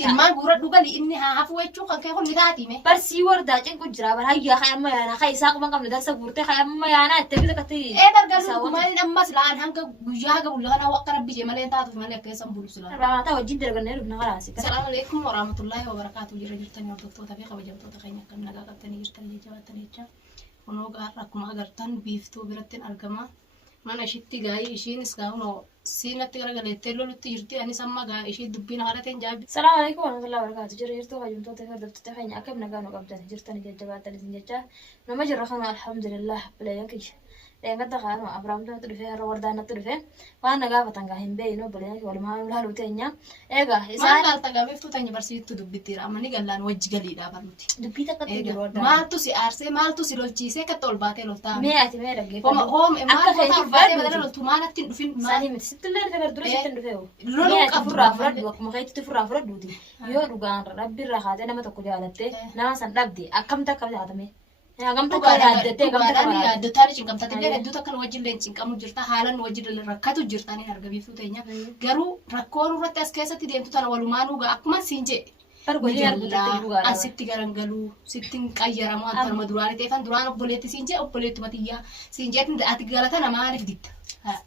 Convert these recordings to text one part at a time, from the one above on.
tilmaan gura dhuga li inni haa hafu wechuu kan kee kun ni taatime barsi warda cin kun jira bar hayya khayamma yana khaysa qaban qabna darsa gurte khayamma yana ittaqita kati dargalu mal ammas laan hanga guyyaa ga bullana waqta rabbi je malee taatu malee keessa bulusula raata wajin darganne rubna khalasi assalamu alaykum wa rahmatullahi wa barakatuh jira jirtani hordoftoota fi kabajamtoota keenya kan nagaa qabtanii jirtanii jabaatanii jecha kunoo gaarra akkuma agartan biiftuu biratti argama mana ishitti gaayii ishiinis gaawunoo siinatti garagaleettee lolutti jirti anis amma gaa ishii dubbiin haadhateen jaabi assalamu alaykum wa rahmatullahi wa barakatuh jira jirtu kabajamtoota fi hordoftoota keenya akkam nagaa nu qabdan jirtanii jajjabaatanii jecha nama jirra kana alhamdulillah bilayan kish Enggak tak kan, Abraham tuh tuh deh, Rawardan tuh deh, mana gak apa tangga himbe, ini boleh kalau mau lalu tehnya, mana kalau tangga beef tuh tanya bersih tuh dubitir, amani galan wajib gali dah baruti. Dubita kan tuh Rawardan. Mal tuh si arse, mal tuh si lolci, saya ketol bate lolta. Mea lagi. Home, mal tuh tak bate bener loltu mana tin fin. Sani mit, situ lagi kan terus situ dulu. Lolo kafur, makanya itu fura dulu. Yo dugaan, Rabbi rahate nama tak kuliah adate, nama sandak di, akam tak kuliah adame. Agam tak ada dete agam tak ada detari cingkam tadi dia itu tak kan wajib len cingkam jirta halan wajib len rakatu jirta ni harga bifu tehnya garu rakor ratas kesa tidak itu tanah walumanu ga akma sinje asiti garangalu siting kaya ramu antar madurani tefan durano boleh sinje o boleh tu mati ya sinje itu ati galata nama alif dikta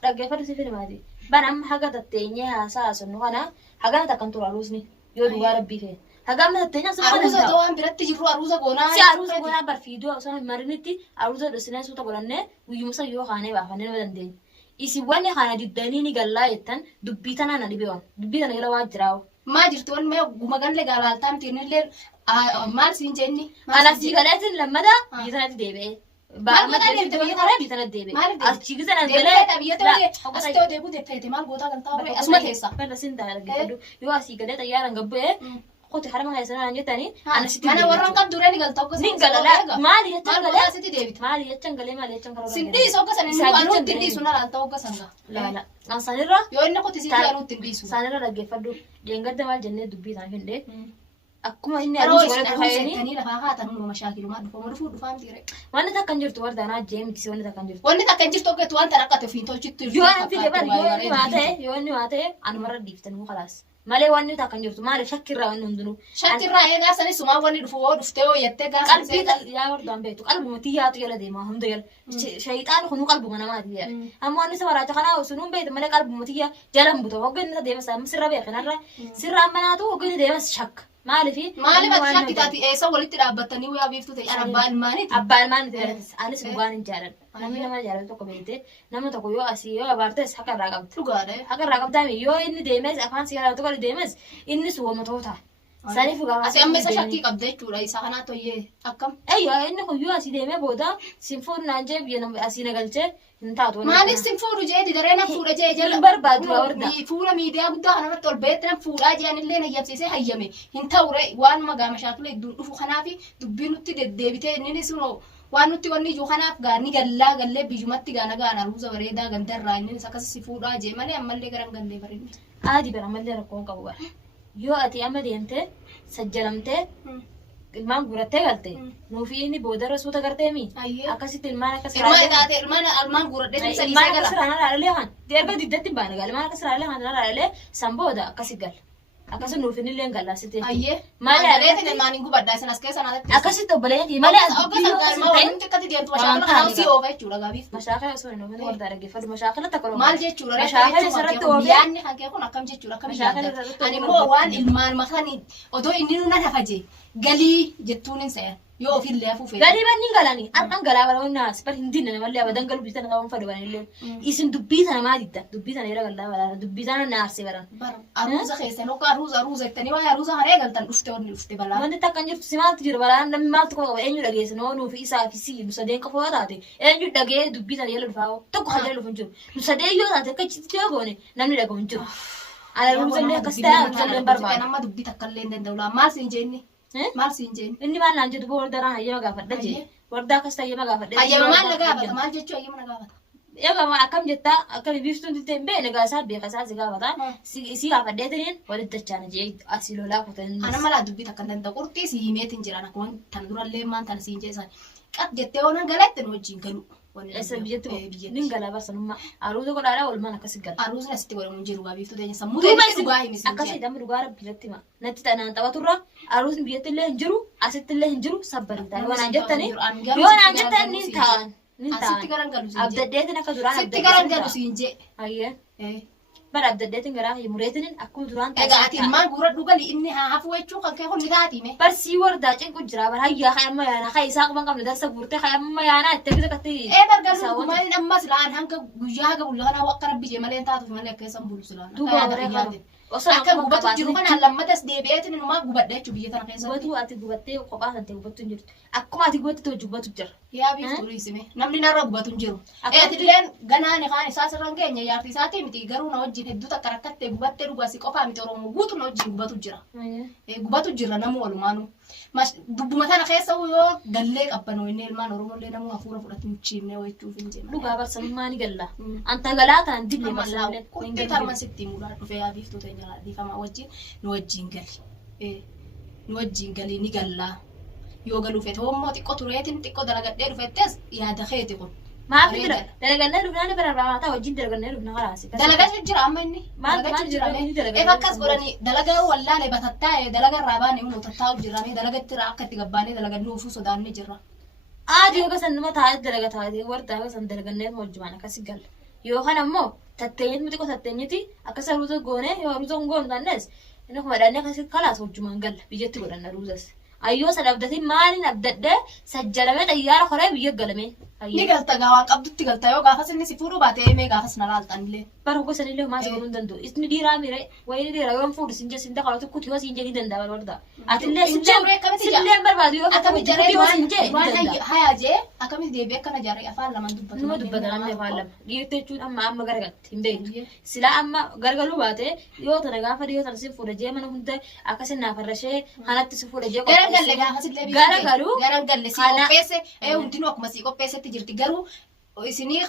raga pada sih mati banam haga tatenya asa sunu kana haga tak kan turalus ni yo dua lebih fe Hagam na tanya sama arusa doang berarti jiru arusa gona si arusa gona barfido sama mariniti arusa dosina suta golanne uyumsa yo khane ba khane badande isi wani khana diddani ni galla etan dubbitana na dibewan dubbitana gala wajraw ma jirton me gumagan le galal tam tinille mal sinjenni ana sigalatin lamada yitana debe ba ma debe yitana debe as chigizana dele asto debu de fete mal gota kan taw asma hesa benda sinda gadu yo asigaleta yaran gabbe Kau harang nggak sana aja tani, mana orang kan durian tinggal toko sih. Tinggal lah, mali ya cenggal, mali ya cenggal. Sindi soka sana ini anu tindi sunar atau ke sana. Lah, ang sanira. Yo ini kau tisi anu tindi sunar. Sanira lagi fadu, dia enggak ada mal jenis dubi sana hende. Aku mah ini harus boleh pakai ini. Ini lah kakak tanu mau masyakil rumah, mau food faham tire. Mana tak kanjur tuar dana jem, si mana tak kanjur. Wanita tak kanjur toke tuan tarak atau finto citu. Yo nanti lebar, yo ini mate, anu marah diftan mu kalas. Malee waan nuti akkan jirtu maaliif shakkirraa waan hundinuu. Shakkirraa eegaa sanis sumaa wanni dhuftee hooyattee gaafa. Qalbii yaa wardaan beektu qalbuma xiyyaatu jala deema hunda jala. Shayixaan kunuu qalbuma namaati jala. Amma wanni isa baraacha kanaa sunuun beektu malee qalbuma xiyyaa jala hin butu hogganni isa deemas amma sirra beekanarra sirra amma naatu hogganni deemas shakka. Maaliif ati shakki taati eessa walitti dhaabbattanii waa biiftu ta'e abbaa ilmaaniiti. Abbaa ilmaaniiti jalatis anis dhugaan hin jaalan. Namni nama jaalatu tokko beekte nama tokko yoo asii yoo abaartes haqa irraa qabdi. Dhugaadha. Haqa irraa qabdaami yoo inni deemes afaan si jaalatu qali deemes innis uummattoota. Saniif dhugaa. Asi amma isa shakkii qabda jechuudha isa kanaa toyyee akkam. Eeyyoo inni kun yoo asii deemee booda sinfuun naan jee biyya asii nagalchee hin taatu. Maaliif sinfuudhu jeeti daree na fuudha jee jala. Hin barbaadu warda. Fuula miidiyaa guddaa kanarratti ol beetti na fuudhaa jeanillee hayyamsiisee hayyame hin ta'ure waan magaama shaakila idduun dhufu kanaafi dubbii nutti deddeebitee inni sunoo. Waan nuti wanni ijoo kanaaf gaani gallaa gallee biyyumatti gaana gaana ruusa bareedaa gandarraa inni akkas si fuudhaa jee malee ammallee garan gallee bareedne. Aadi bara ammallee rakkoon qabu bara. Yoo ati amma deemtee sajjalamtee ilmaan guurattee galte nuufi inni boodarra suuta garteemi. Akkasitti ilmaan akkas ilmaan guuradhee sadii ilmaan akkas raana laalee haan deerga diddatti baana gale ilmaan akkas laalee haan laalee san booda akkasi gala. Akkasuma nuufin illee gallaasite. Malee aleetiin ilmaan hin gubaddaa isin as keessa naatti. Akkasitti obboleetii malee wanti akkati deemtu mashaakila kanaa si oofa jechuudha gaabiif. Mashaakila osoo hin oofin wardaa dhaggeeffatu mashaakila takka rooma. Maal jechuudha mashaakila isarratti oofee. Yaanni kan kee kun akkam jechuudha akkam yaadda. Ani immoo waan ilmaan makanii odoo inni nuna hafaje galii jettuun hin se'an. Yoo ofillee hafuufee. Galii banni galanii har'aan galaa bara hundaas bar hin dinne malee abadan galuu bitan qaban fadu banillee. Isin dubbii sana maal didda dubbii sana yeroo galaa bara dubbii sana naarsee baran. Aruusa keessan hokka aruusa ittanii waa aruusa haree galtan dhufte wanni dhufte balaa. Wanti takkan jirtu si maaltu jira balaa namni maaltu qaba eenyu dhageessa noo nuufi isaa fi si nusadeen qofaa taate eenyu dhagee dubbii sana yeroo dhufaa tokko hajaa dhufu hin jiru nusadeen yoo taate akka citti yoo goone namni dhagahu hin jiru. Ala ruusallee akkas ta'e ruusallee barbaada. Nama dubbii takka illee hin danda'u laa maal siin jeenni. Maal siin jeen? Inni maal naan jedhu wardaraan hayyama gaafadha jee. Wardaa akkas hayyama gaafadha. Hayyama maal na gaafata? Maal jechuu hayyama na gaafata? Egaa akkam jettaa akkam biiftuun dittee hin beekne gaasaa beeka isaa si gaafata. Si gaafadhee taniin walitti dachaana jee asii lolaa kutan. Ana malaa dubbii takka hin danda'u qurxii si himeetiin jiran akkuma tan durallee maan tan siin jeesan. Qab jettee oonan galeetti nu wajjin galu. Esa biyyatti nin galaa barsanummaa aruusa godhaadhaa walumaan akkasi gala. Aruusni asitti godhamu jiru biiftuu teenya sammuu teenya dhugaa himisi. Akkasii dammi dhugaa biyyatti hima. Natti tanaan taphaturra aruusni biyyatti illee hin jiru asitti illee hin jiru sabbarii ta'e. Yoo naan jettanii yoo naan jettan nin ta'an. Asitti garan galu siin jee. Abdaddeetiin akka duraan Sitti garan galu siin jee. Ayyee. Bara abdaddeetiin garaa mureetiin akkuma duraan ta'e. Egaa ati ilmaan guura dhugali inni haa hafu jechuu kan kee kun ni taatime. Barsii wardaa cinqu jira bara hayyaa hayamma yaana hayyisaa qaban qabne darsa guurtee hayamma yaana itti gisa kattee. Gargaaruu maaliin ammas laan hanga guyyaa haga bullaa akka rabbi jee malee taatuuf malee akka isaan bulusu laan. Duuba bareedaa. Akka gubatu jiru kanaan lammatas deebi'eetiin inumaa gubadha jechuun biyya tana keessatti. Gubatu ati gubattee kophaa santee gubatu hin jirtu. Akkuma ati gubatte too gubatu jira. Yaa biiftuu dhiisime namni narra gubatu hin jiru. Eetilleen ganaani kaan isaa sirran keenya jaartii isaatii miti garuu na wajjin hedduu takka rakkattee gubattee dhugaasi qofaa miti Oromoo guutuu na wajjin gubatu jira. Gubatu jira namuu walumaanuu. Dubbuma tana keessa yoo gallee qabbanoo inni ilmaan Oromollee namuu hafuura fudhatu hin ciimne jechuuf hin jenna. Dhugaa barsamummaa ni galla. Anta galaa ta'an dibne barsamummaa. Kurtii tarma sitti mul'aa dhufee yaa biiftuu teenya dhiifama wajjin nu wajjin gali. Nu wajjin gali ni gallaa. Yoo galuu fete hoommoo xiqqoo tureetiin xiqqoo dalagadhee dhufettes yaada keeti kun. Maafi jira dalagannee dhufnaan bara raataa wajjin dalagannee dhufna kalaasi. Dalagachuu jira amma inni. Dalagachuu jira mee akkas godhanii dalagaa wallaalee batattaa'e dalaga irraa baane immoo tattaa'u jira mee dalagatti irraa akka itti gabbaanee dalagannee ofuu sodaannee jirra. Aadii yoo gasan nama taa'ee dalaga taa'ee wardaa gasan dalagannee wajjumaan akkasi galla. Yookaan ammoo tatteenyiti xiqqoo tatteenyiti akkas haruusa goonee yoo haruusa hin goonu taannes inni kuma dhaannee akkasi kalaas wajjumaan galla biyyatti godhanna haruusas. Ayyoo san abdatiin maaliin abdadhee sajjalamee xayyaara koree biyya galame. Ni galta gaawaa qabdutti galta yoo gaafas inni si fuudhuu baatee mee gaafas na laaltanillee. Bara gosanillee maas godhuu hin danda'u. Isni dhiiraa miire wayini dhiiraa yoo fuudhu sin jesin dakaloo tokkotti yoo siin jedhii danda'a warda. Atillee sillee barbaadu yoo akka hojjetu yoo siin jee ni danda'a. Hayaa jee akkamitti deebi'ee akkana jaaree afaan lamaan dubbatu. Numa dubbata namni afaan lama. Dhiirti jechuun amma garagalte hin beektu. Silaa amma gargaluu baate yoo tana gaafa dhiyoo tana si fuudha jee mana hunda akkasin naafarrashee kanatti si fuudha jee Garagalle gaafasillee garagalu garagalle si qopheesse hundinuu akkuma si qopheessetti jirti garuu isinii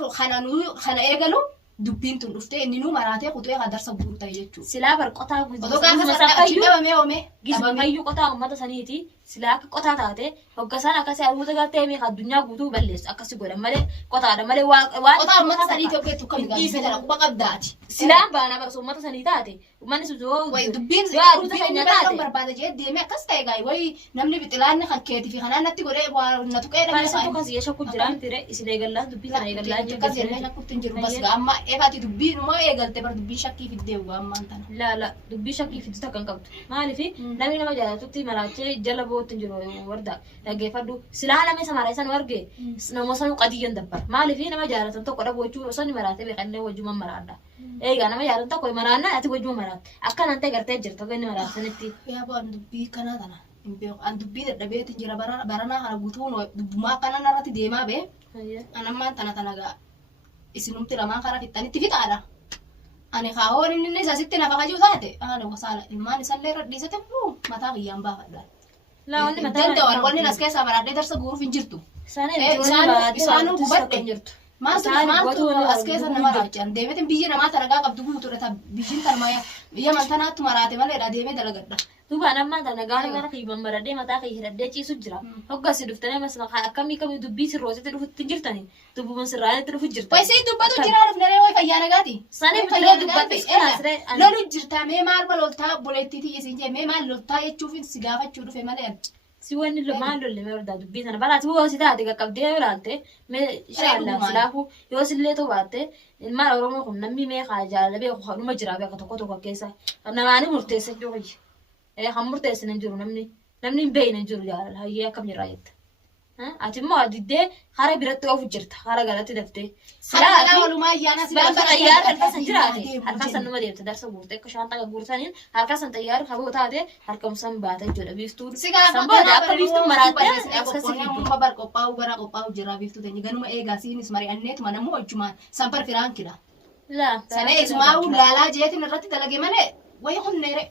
kana eegalu dubbiin tun dhuftee inni nuu maraatee kutee kan darsa guutuu ta'e jechuudha. Silaa bar qotaa Otoo gaafa sadaqachi dhabamee oomee gismayyuu qotaa uummata saniiti silaa akka qotaa taate hoggasaan akkasii haruuta galtee meeqa addunyaa guutuu balleessu akkasii godhan malee qotaadha malee waan qotaa uummata saniiti hoggeettu kan dhiisee jala quba qabdaati. Silaan baana barsu uummata sanii taate uummanni sun yoo dubbiin haruuta keenya taate barbaada jee deemee akkas ta'e gaayii wayi namni bixilaanni kan keetii fi kanaan natti godhee na tuqee dhabee faayisa tokko siya shakku jiraan fire isin eegallaan dubbii sana eegallaan akkas jennee shakkutti hin jiru bas amma eegaati dubbiin immoo eegalte bar dubbii shakkii fiddee ammaan tana. Laala dubbii shakkii fiddu takka hin qabdu maaliifi namni nama jaalatutti maraachee jala bootti hin jiru warda dhaggeeffadhu silaa namni samara isan warge namoota sanuu qadiyyan dabbar maaliifi nama jaalatan tokko dhabuu jechuun osoo inni maraatee beekannee wajjuma maraadha. Egaa nama jaalatan tokko maraanna ati wajjuma maraatte akkanaan ta'e gartee jirta inni maraatanitti. Yaa baan dubbii kanaa tana hin beeku an dubbii dadhabeetti jira baranaa kana guutuun dubbumaa kanaan irratti deemaa bee anammaan tana gaa isinumti lamaan karaa fixanitti fixaadha. Ani kaahoon inni asitti nafa kajuu taate haala wasaala ilmaan isallee irra dhiisate mataa kiyyaan baafadha. Laawwanni mataa danda'an wanni as keessaa baraadhee darsa guuruuf hin jirtu. Isaanuu gubadhe hin jirtu. Maaltu as keessa nama raachan deemeetiin biyyi namaa tanagaa qabdu guutuudha biyyiin tanmaya biyya mantanaatti maraate maleedha deemee dalagadha. Duuba nammaa tana gaana gara kiyyan maradee mataa kiyya hidhadhee ciisu jira. Hoggasii dhuftanii masna akkamii kamii dubbii sirroositti dhufutti jirtanii dubbuma sirraanitti dhufu jirta. Waysii dubbatu jira dhufnee wayi fayyaa nagaati. Sanii fayyaa dubbatu iskunaasiree. Lolu jirta mee maal baloltaa boleettiitii isin jee mee maal loltaa jechuuf si gaafachuu dhufe malee. Si wanni maal lolle mee wardaa dubbii sana baraati boo si taate qaqqabdee yoo ilaalte mee shaallaan silaafu yoo sillee ta'u baatte ilmaan Oromoo kun namni mee haa jaalala beeku dhuma jira beeka tokko keessa namaanii murteessa jiru. Kan murteessan hin jiru namni hin beekne hin jiru jaalala hayyee akkam jirraa jetta. Ati immoo adiddee hara biratti oofu jirta hara galatti daftee. Silaa walumaa ayyaana silaa xayyaara harkasan jiraate harkasan numa deemte darsa guurte akka shaantaa guurtaniin harkasan xayyaara kaboo taate harkamsan baata jechuudha biiftuu. Sanboota akka biiftuu maraattee akkasii amma bar qophaa'u jira biiftuu ta'e ganuma eegaa siinis mari'anneetuma namuu wajjumaan sanbar firaankidha. Sana eesumaa laalaa jeetiin irratti dalage malee wayi hunneere.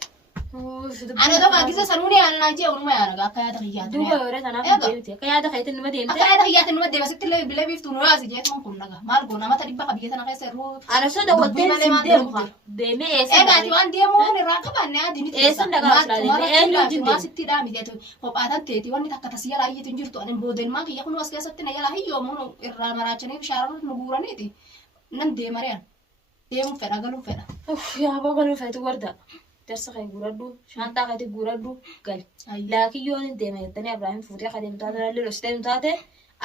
Ana tokko akkisa sanuuni aanaa jee unuma yaanaga akka yaada kiyyaatu. Duuba yoo tanaaf deemte akka yaada keetiin numa deemte. Akka yaada kiyyaatu numa deema sitti illee bilee biiftuu nuu yaasi jeetuun kun naga maal goona mata dhibba qabiyya tana keessa irruu. Ana soda walteen sin deemu deemee eessa. Egaati waan deemuun irraa qabanne yaadi miti. Eessa dhagaa filaalee eenyu wajjin deemu. Sitti dhaami jeetu kophaatan teeti wanni takka tasiyya laayyitu hin jirtu ani boodelmaa kiyya kun as keessatti na yala hiyyoomuun irraa maraachanii bishaaraan nu guuraniiti. Nan deemareen deemuun fedha galuun fedha. Yaa babaluu feetu warda. Tersa kay guradu, shanta kay guradu gal. Laakiin yoo inni deeme jettanii Abrahaam fuutee akka deemtu taate illee los deemtu taate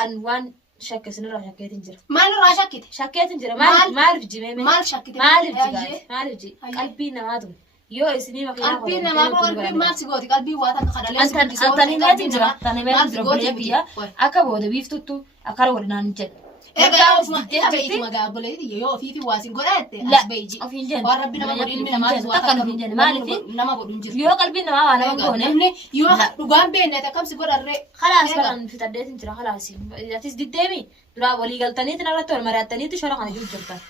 an waan shakkeessin irraa shakkeetiin jira. Maal irraa shakkite? Shakkeetiin jira. Maaliif jimee? Maal shakkite? Maaliif ji? Qalbii namaa tun. Yoo isinii makiinaa qalbii namaa koo qalbii maal si gooti? Qalbii waa takka kadhalee si guddisee. Antanii meetiin jira. Antanii meetiin jira. Bulee biyya akka booda biiftuttu akka walinaan jedhu. Egaa ofuma beeyti magaa buleeti yoo ofiifi waasin godhatte as beeji. Waan rabbi nama godhin inni namaa waa takka nama godhun jiru. Yoo qalbii namaa waa nama goone. Yoo dhugaan beenne takkamsi godharree. Khalaas kan fitaddeetiin jira khalaas. Atis diddeemi duraa walii galtaniitiin irratti wal mari'attaniitti shora kana jiru jirtan.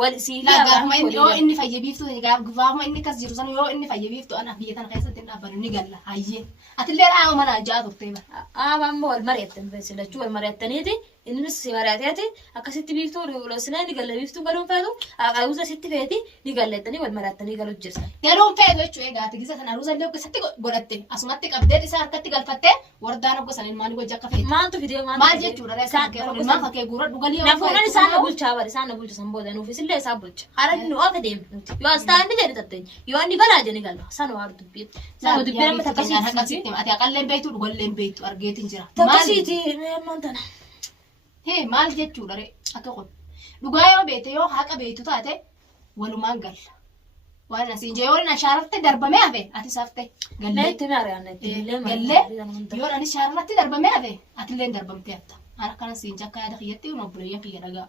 Wal siilaa gaafuma yoo inni fayyabiiftu gaafuma inni kas jiru san yoo inni fayyabiiftu anaaf biyya tana keessatti hin dhaabbannu ni galla hayyee. Atillee dhaama mana ajaa turtee bara. Amma wal mari'attan silachuu wal mari'attaniiti innis si mari'ateeti akkasitti biiftuu losinaa ni galla biiftuu galuun feetu aruusa sitti feeti ni gallettanii wal mari'attanii galuuf jirtan. Galuun feetu jechuu egaa tigisa sana aruusa illee keessatti godhatte asumatti qabdee isaa harkatti galfattee wardaan obbosan ilmaan gojja akka feeti. Maaltu fidee maal jechuudha reessaa kee kun ilmaan fakee guuradhu galii. Nafuudhaan isaan na bulchaa bari isaan na bulcha san booda nuufis illee isaa bulcha. Haala nu akka deemnu nuti yoo as taa'an ni jedhi tattee yoo inni galaa jedhani gala sana waa dubbii. Sana dubbii nama takkasiiti. Ati aqalleen beektu dhugalleen beektu argeetiin jira. Takkasiiti ammaan tana. Hee maal jechuudha ree akka kun dhugaa yoo beekte yoo haqa beektu taate walumaan galla. Waan asiin jee yoo inni ashaarratti darbamee hafe ati saftee gallee yoo inni ashaarratti darbamee hafe ati illee darbamtee hatta. Haala kanas siin jakka yaada kiyyatti obboleeyyan kiyya dhagaa.